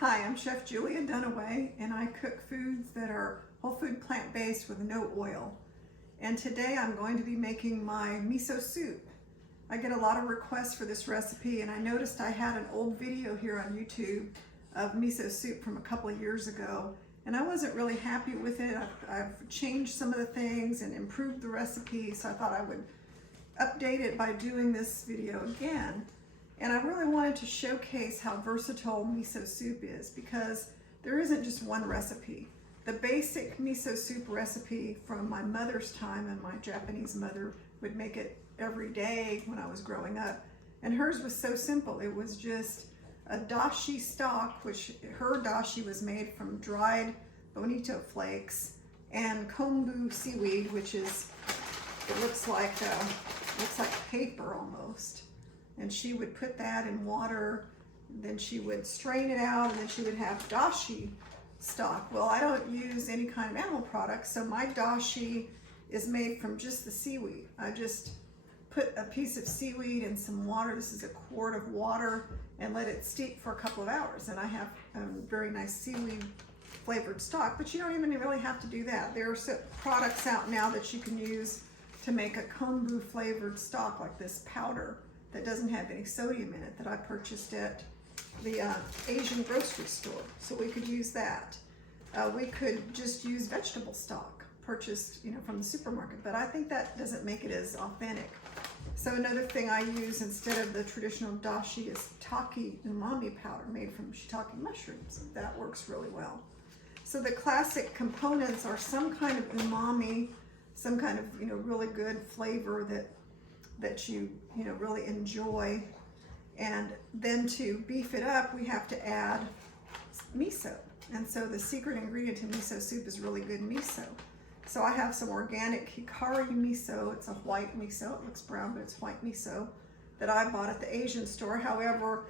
Hi, I'm Chef Julia Dunaway, and I cook foods that are whole food plant-based with no oil. And today I'm going to be making my miso soup. I get a lot of requests for this recipe, and I noticed I had an old video here on YouTube of miso soup from a couple of years ago, and I wasn't really happy with it. I've changed some of the things and improved the recipe, so I thought I would update it by doing this video again. And I really wanted to showcase how versatile miso soup is, because there isn't just one recipe. The basic miso soup recipe from my mother's time, and my Japanese mother would make it every day when I was growing up. And hers was so simple. It was just a dashi stock, which her dashi was made from dried bonito flakes, and kombu seaweed, which is, it looks like paper almost. And she would put that in water, then she would strain it out, and then she would have dashi stock. Well, I don't use any kind of animal products, so my dashi is made from just the seaweed. I just put a piece of seaweed in some water. This is a quart of water, and let it steep for a couple of hours. And I have very nice seaweed flavored stock, but you don't even really have to do that. There are products out now that you can use to make a kombu flavored stock, like this powder that doesn't have any sodium in it, that I purchased at the Asian grocery store. So we could use that. We could just use vegetable stock purchased, from the supermarket, but I think that doesn't make it as authentic. So another thing I use instead of the traditional dashi is Takii umami powder made from shiitake mushrooms. That works really well. So the classic components are some kind of umami, some kind of really good flavor that you really enjoy. And then to beef it up, we have to add miso. And so the secret ingredient to miso soup is really good miso. So I have some organic Hikari miso. It's a white miso. It looks brown, but it's white miso that I bought at the Asian store. However,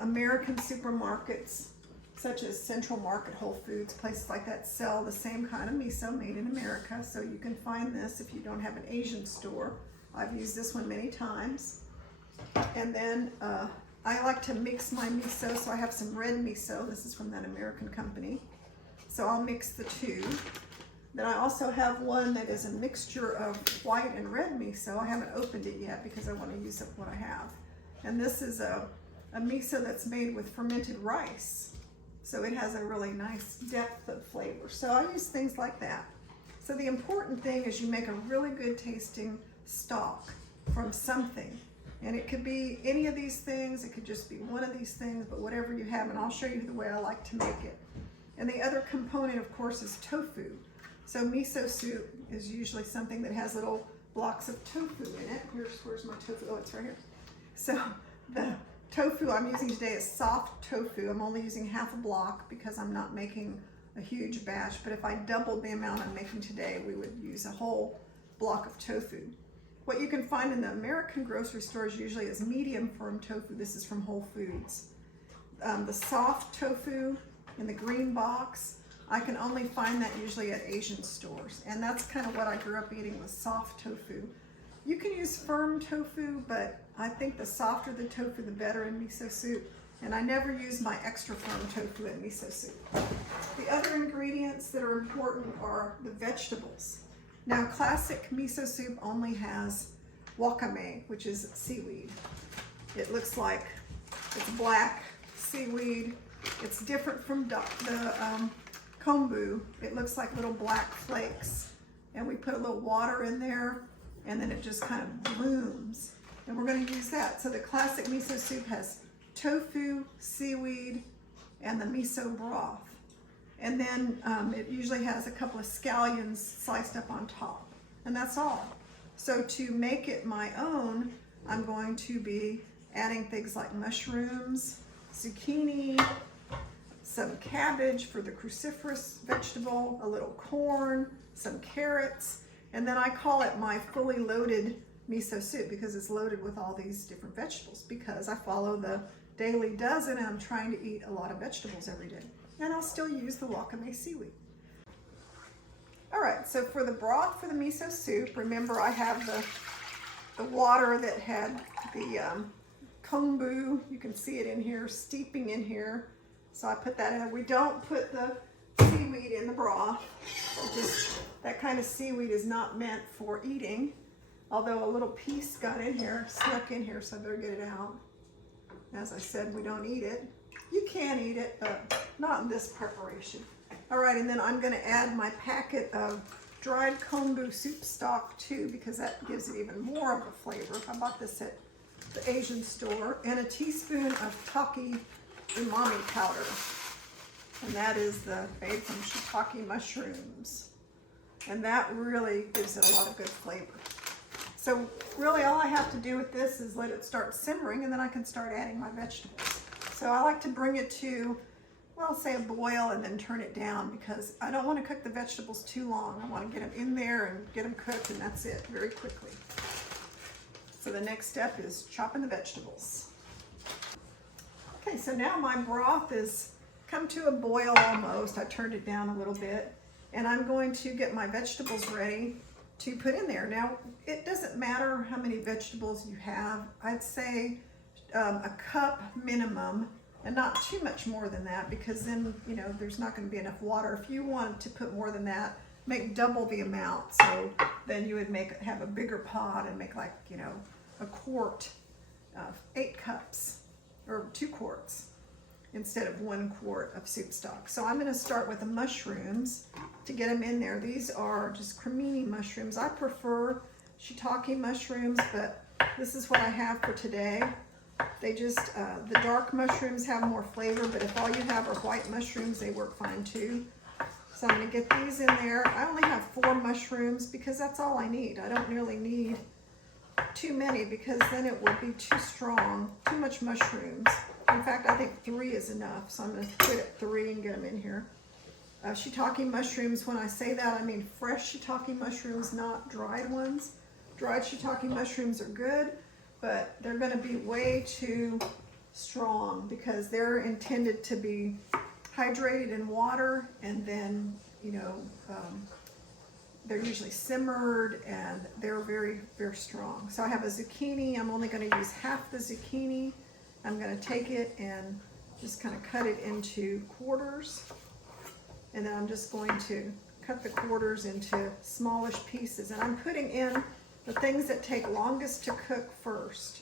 American supermarkets such as Central Market, Whole Foods, places like that sell the same kind of miso made in America. So you can find this if you don't have an Asian store. I've used this one many times. And then I like to mix my miso, so I have some red miso. This is from that American company. So I'll mix the two. Then I also have one that is a mixture of white and red miso. I haven't opened it yet because I want to use up what I have. And this is a miso that's made with fermented rice. So it has a really nice depth of flavor. So I use things like that. So the important thing is you make a really good tasting stock from something. And it could be any of these things, it could just be one of these things, but whatever you have, and I'll show you the way I like to make it. And the other component, of course, is tofu. So miso soup is usually something that has little blocks of tofu in it. Where's my tofu? Oh, it's right here. So the tofu I'm using today is soft tofu. I'm only using half a block because I'm not making a huge batch, but if I doubled the amount I'm making today, we would use a whole block of tofu. What you can find in the American grocery stores usually is medium firm tofu. This is from Whole Foods. The soft tofu in the green box, I can only find that usually at Asian stores. And that's kind of what I grew up eating, was soft tofu. You can use firm tofu, but I think the softer the tofu, the better in miso soup. And I never use my extra firm tofu in miso soup. The other ingredients that are important are the vegetables. Now, classic miso soup only has wakame, which is seaweed. It looks like it's black seaweed. It's different from the kombu. It looks like little black flakes. And we put a little water in there, and then it just kind of blooms. And we're going to use that. So the classic miso soup has tofu, seaweed, and the miso broth. And then it usually has a couple of scallions sliced up on top. And that's all. So to make it my own, I'm going to be adding things like mushrooms, zucchini, some cabbage for the cruciferous vegetable, a little corn, some carrots, and then I call it my fully loaded miso soup because it's loaded with all these different vegetables, because I follow the daily dozen and I'm trying to eat a lot of vegetables every day. And I'll still use the wakame seaweed. All right, so for the broth for the miso soup, remember I have the water that had the kombu, you can see it in here, steeping in here. So I put that in. We don't put the seaweed in the broth. That kind of seaweed is not meant for eating. Although a little piece got in here, snuck in here, so I better get it out. As I said, we don't eat it. You can eat it, but not in this preparation. All right, and then I'm gonna add my packet of dried Kombu soup stock too, because that gives it even more of a flavor. I bought this at the Asian store, and a teaspoon of Takii umami powder. And that is made from Shiitake Mushrooms. And that really gives it a lot of good flavor. So really all I have to do with this is let it start simmering, and then I can start adding my vegetables. So I like to bring it to, well, say a boil and then turn it down, because I don't want to cook the vegetables too long. I want to get them in there and get them cooked, and that's it, very quickly. So the next step is chopping the vegetables. Okay, so now my broth is come to a boil almost. I turned it down a little bit, and I'm going to get my vegetables ready to put in there. Now, it doesn't matter how many vegetables you have. I'd say a cup minimum, and not too much more than that, because then, you know, there's not going to be enough water. If you wanted to put more than that, make double the amount. So then you would have a bigger pot and make, like, you know, a quart, 8 cups, or 2 quarts instead of 1 quart of soup stock. So I'm going to start with the mushrooms to get them in there. These are just cremini mushrooms. I prefer shiitake mushrooms, but this is what I have for today. They just, the dark mushrooms have more flavor, but if all you have are white mushrooms, they work fine too. So I'm going to get these in there. I only have 4 mushrooms because that's all I need. I don't really need too many, because then it would be too strong, too much mushrooms. In fact, I think 3 is enough, so I'm going to put at 3 and get them in here. Shiitake mushrooms, when I say that, I mean fresh shiitake mushrooms, not dried ones. Dried shiitake mushrooms are good, but they're going to be way too strong because they're intended to be hydrated in water, and then, you know, they're usually simmered, and they're very, very strong. So I have a zucchini. I'm only going to use half the zucchini. I'm going to take it and just kind of cut it into quarters, and then I'm just going to cut the quarters into smallish pieces, and I'm putting in the things that take longest to cook first.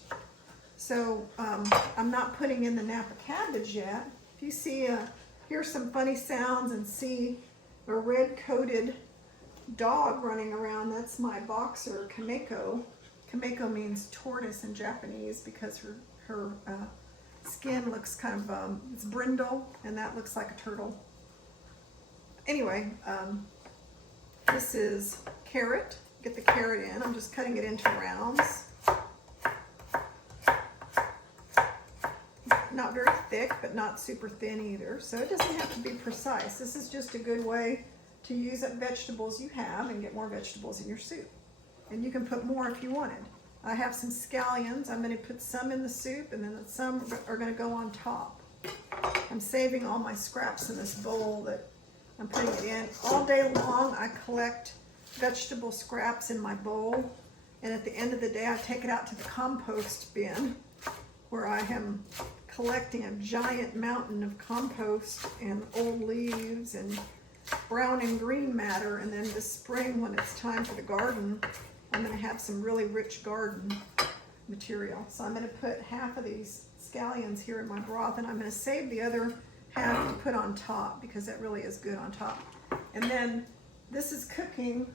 So I'm not putting in the Napa cabbage yet. If you see, hear some funny sounds and see a red-coated dog running around, that's my boxer, Kameko. Kameko means tortoise in Japanese, because her skin looks kind of, it's brindle, and that looks like a turtle. Anyway, this is carrot. Get the carrot in. I'm just cutting it into rounds. Not very thick, but not super thin either. So it doesn't have to be precise. This is just a good way to use up vegetables you have and get more vegetables in your soup. And you can put more if you wanted. I have some scallions. I'm going to put some in the soup, and then some are going to go on top. I'm saving all my scraps in this bowl that I'm putting it in. All day long I collect vegetable scraps in my bowl, and at the end of the day I take it out to the compost bin, where I am collecting a giant mountain of compost and old leaves and brown and green matter. And then this spring, when it's time for the garden, I'm going to have some really rich garden material. So I'm going to put half of these scallions here in my broth, and I'm going to save the other half to put on top, because that really is good on top. And then this is cooking.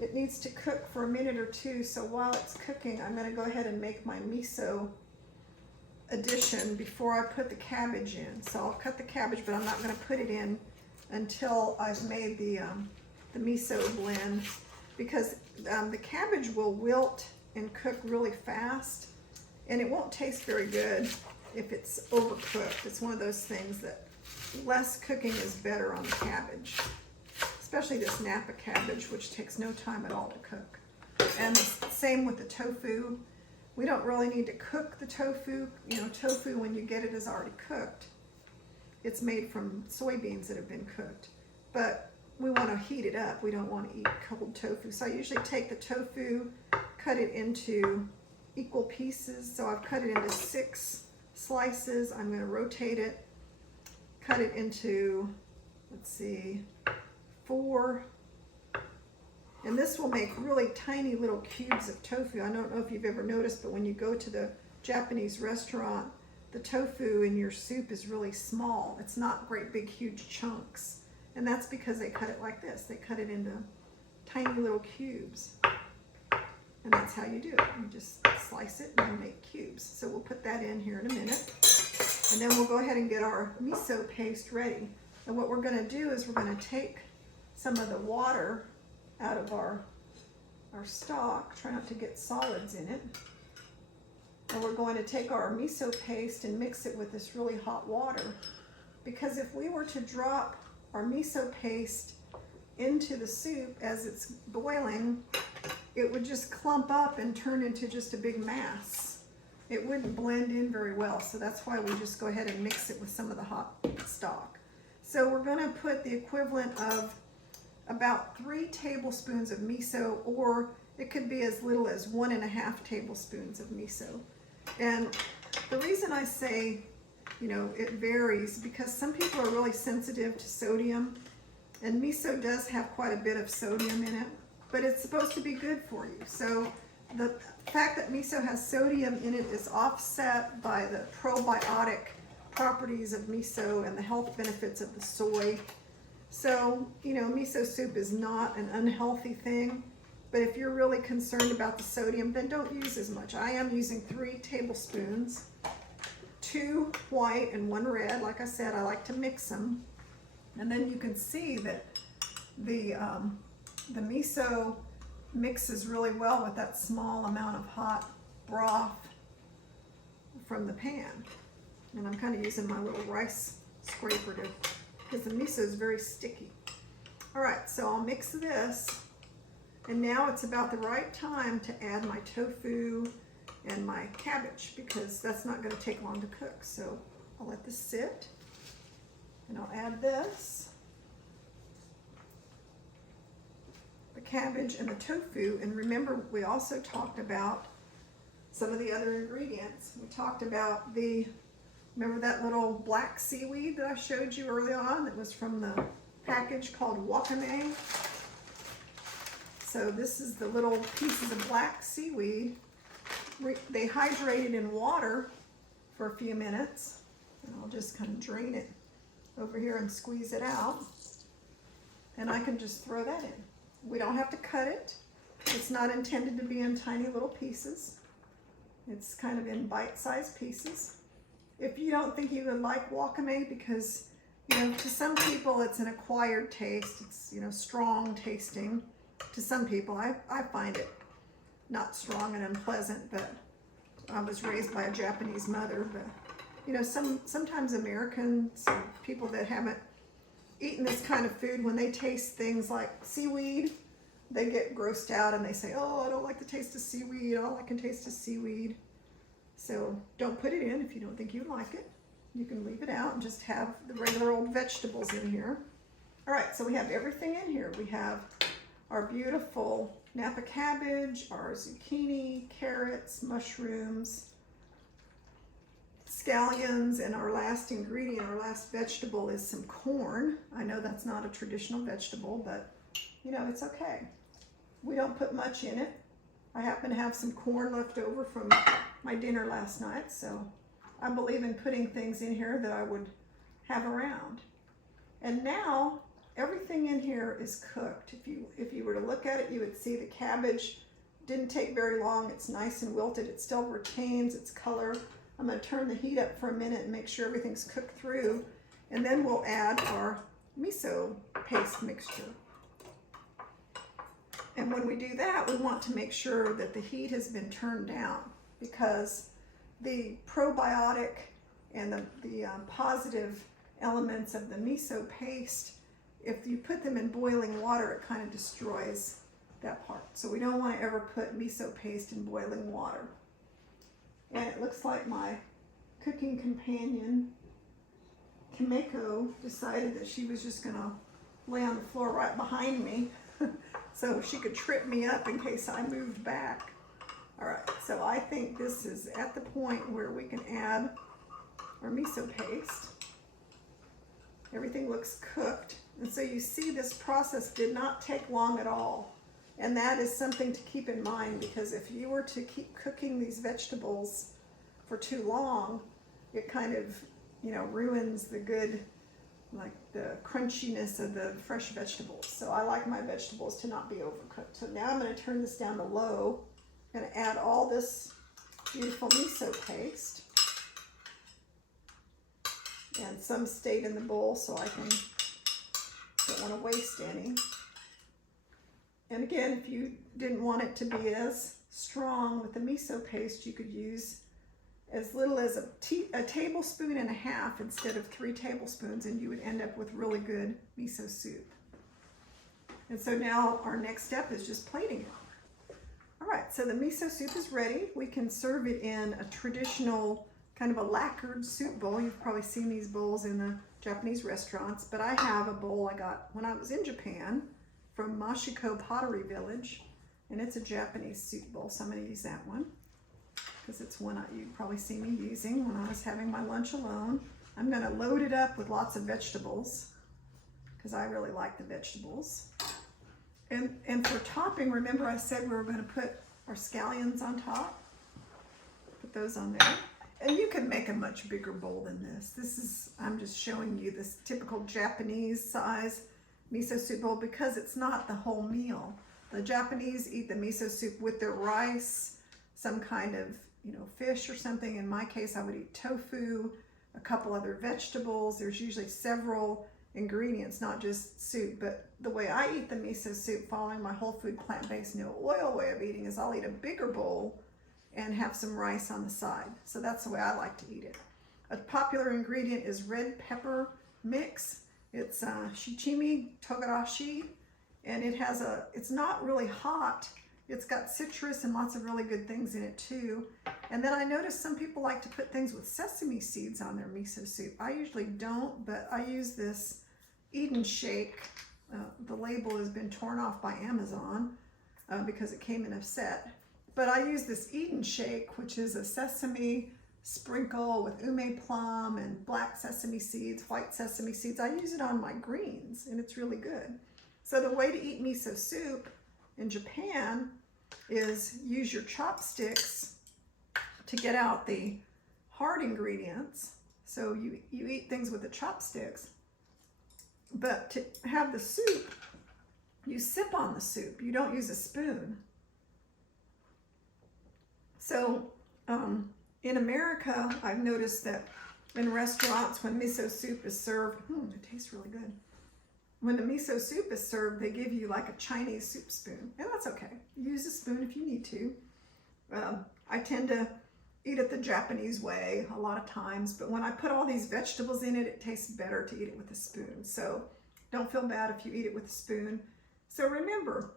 It needs to cook for a minute or 2, so while it's cooking, I'm going to go ahead and make my miso addition before I put the cabbage in. So I'll cut the cabbage, but I'm not going to put it in until I've made the miso blend, because the cabbage will wilt and cook really fast, and it won't taste very good if it's overcooked. It's one of those things that less cooking is better on the cabbage, especially this Napa cabbage, which takes no time at all to cook. And the same with the tofu. We don't really need to cook the tofu. You know, tofu, when you get it, is already cooked. It's made from soybeans that have been cooked. But we want to heat it up. We don't want to eat cold tofu. So I usually take the tofu, cut it into equal pieces. So I've cut it into 6 slices. I'm going to rotate it, cut it into, let's see, 4. And this will make really tiny little cubes of tofu. I don't know if you've ever noticed, but when you go to the Japanese restaurant, the tofu in your soup is really small. It's not great big huge chunks. And that's because they cut it like this. They cut it into tiny little cubes. And that's how you do it. You just slice it and make cubes. So we'll put that in here in a minute. And then we'll go ahead and get our miso paste ready. And what we're going to do is we're going to take some of the water out of our stock. Try not to get solids in it. And we're going to take our miso paste and mix it with this really hot water. Because if we were to drop our miso paste into the soup as it's boiling, it would just clump up and turn into just a big mass. It wouldn't blend in very well, so that's why we just go ahead and mix it with some of the hot stock. So we're going to put the equivalent of about 3 tablespoons of miso, or it could be as little as 1.5 tablespoons of miso. And the reason I say, you know, it varies because some people are really sensitive to sodium, and miso does have quite a bit of sodium in it, but it's supposed to be good for you. So the fact that miso has sodium in it is offset by the probiotic properties of miso and the health benefits of the soy. So, you know, miso soup is not an unhealthy thing, but if you're really concerned about the sodium, then don't use as much. I am using 3 tablespoons, 2 white and 1 red. Like I said, I like to mix them. And then you can see that the miso mixes really well with that small amount of hot broth from the pan. And I'm kind of using my little rice scraper to, because the miso is very sticky. All right, so I'll mix this. And now it's about the right time to add my tofu and my cabbage, because that's not going to take long to cook. So I'll let this sit, and I'll add this, the cabbage and the tofu. And remember, we also talked about some of the other ingredients. We talked about remember that little black seaweed that I showed you early on that was from the package called wakame? So this is the little pieces of black seaweed. They hydrated in water for a few minutes. And I'll just kind of drain it over here and squeeze it out. And I can just throw that in. We don't have to cut it. It's not intended to be in tiny little pieces. It's kind of in bite-sized pieces. If you don't think you would like wakame, because, you know, to some people it's an acquired taste. It's, you know, strong tasting. To some people, I find it not strong and unpleasant, but I was raised by a Japanese mother. But, you know, sometimes Americans, people that haven't eaten this kind of food, when they taste things like seaweed, they get grossed out and they say, oh, I don't like the taste of seaweed. All I can taste is seaweed. So don't put it in if you don't think you like it. You can leave it out and just have the regular old vegetables in here. All right, so we have everything in here. We have our beautiful Napa cabbage, our zucchini, carrots, mushrooms, scallions, and our last ingredient, our last vegetable is some corn. I know that's not a traditional vegetable, but you know, it's okay. We don't put much in it. I happen to have some corn left over from my dinner last night, so I believe in putting things in here that I would have around. And now everything in here is cooked. If you were to look at it, you would see the cabbage didn't take very long. It's nice and wilted. It still retains its color. I'm going to turn the heat up for a minute and make sure everything's cooked through, and then we'll add our miso paste mixture. And when we do that, we want to make sure that the heat has been turned down, because the probiotic and the positive elements of the miso paste, if you put them in boiling water, it kind of destroys that part. So we don't want to ever put miso paste in boiling water. And it looks like my cooking companion, Kimeko, decided that she was just going to lay on the floor right behind me so she could trip me up in case I moved back. All right, so I think this is at the point where we can add our miso paste. Everything looks cooked. And so you see this process did not take long at all. And that is something to keep in mind, because if you were to keep cooking these vegetables for too long, it kind of, you know, ruins the good, like the crunchiness of the fresh vegetables. So I like my vegetables to not be overcooked. So now I'm going to turn this down to low. I'm going to add all this beautiful miso paste. And some stayed in the bowl, so I don't want to waste any. And again, if you didn't want it to be as strong with the miso paste, you could use as little as a tablespoon and a half instead of 3 tablespoons, and you would end up with really good miso soup. And so now our next step is just plating it. All right, so the miso soup is ready. We can serve it in a traditional kind of a lacquered soup bowl. You've probably seen these bowls in the Japanese restaurants, but I have a bowl I got when I was in Japan from Mashiko Pottery Village, and it's a Japanese soup bowl, so I'm going to use that one because it's one you'd probably see me using when I was having my lunch alone. I'm going to load it up with lots of vegetables because I really like the vegetables. And for topping, remember I said we were going to put our scallions on top? Put those on there. And you can make a much bigger bowl than this. I'm just showing you this typical Japanese size miso soup bowl because it's not the whole meal. The Japanese eat the miso soup with their rice, some kind of, you know, fish or something. In my case, I would eat tofu, a couple other vegetables. There's usually several ingredients, not just soup. But the way I eat the miso soup, following my whole food plant-based no oil way of eating, is I'll eat a bigger bowl and have some rice on the side. So that's the way I like to eat it. A popular ingredient is red pepper mix. It's shichimi togarashi, and it's not really hot. It's got citrus and lots of really good things in it too. And then I noticed some people like to put things with sesame seeds on their miso soup. I usually don't, but I use this Eden shake. The label has been torn off by Amazon because it came in a set. But I use this Eden shake, which is a sesame sprinkle with ume plum and black sesame seeds, white sesame seeds. I use it on my greens, and it's really good. So the way to eat miso soup in Japan is use your chopsticks to get out the hard ingredients. So you eat things with the chopsticks. But to have the soup, you sip on the soup. You don't use a spoon. So in America, I've noticed that in restaurants, when miso soup is served, it tastes really good. When the miso soup is served, they give you like a Chinese soup spoon, and that's okay. Use a spoon if you need to. I tend to eat it the Japanese way a lot of times, but when I put all these vegetables in it, it tastes better to eat it with a spoon. So don't feel bad if you eat it with a spoon. So remember,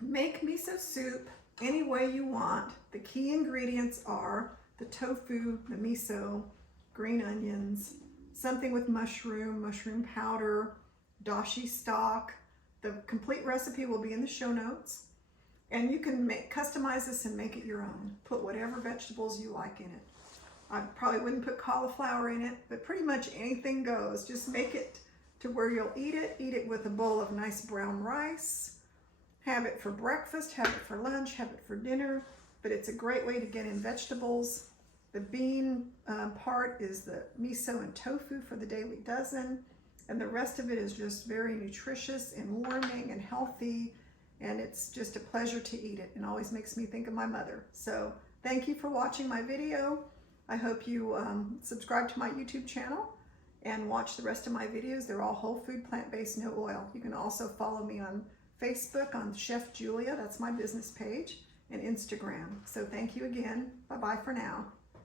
make miso soup any way you want. The key ingredients are the tofu, the miso, green onions, something with mushroom powder, dashi stock. The complete recipe will be in the show notes. And you can customize this and make it your own. Put whatever vegetables you like in it. I probably wouldn't put cauliflower in it, but pretty much anything goes. Just make it to where you'll eat it. Eat it with a bowl of nice brown rice. Have it for breakfast, have it for lunch, have it for dinner, but it's a great way to get in vegetables. The bean part is the miso and tofu for the daily dozen, and the rest of it is just very nutritious and warming and healthy, and it's just a pleasure to eat it and always makes me think of my mother. So thank you for watching my video. I hope you subscribe to my YouTube channel and watch the rest of my videos. They're all whole food, plant-based, no oil. You can also follow me on Facebook on Chef Julia, that's my business page, and Instagram. So thank you again. Bye-bye for now.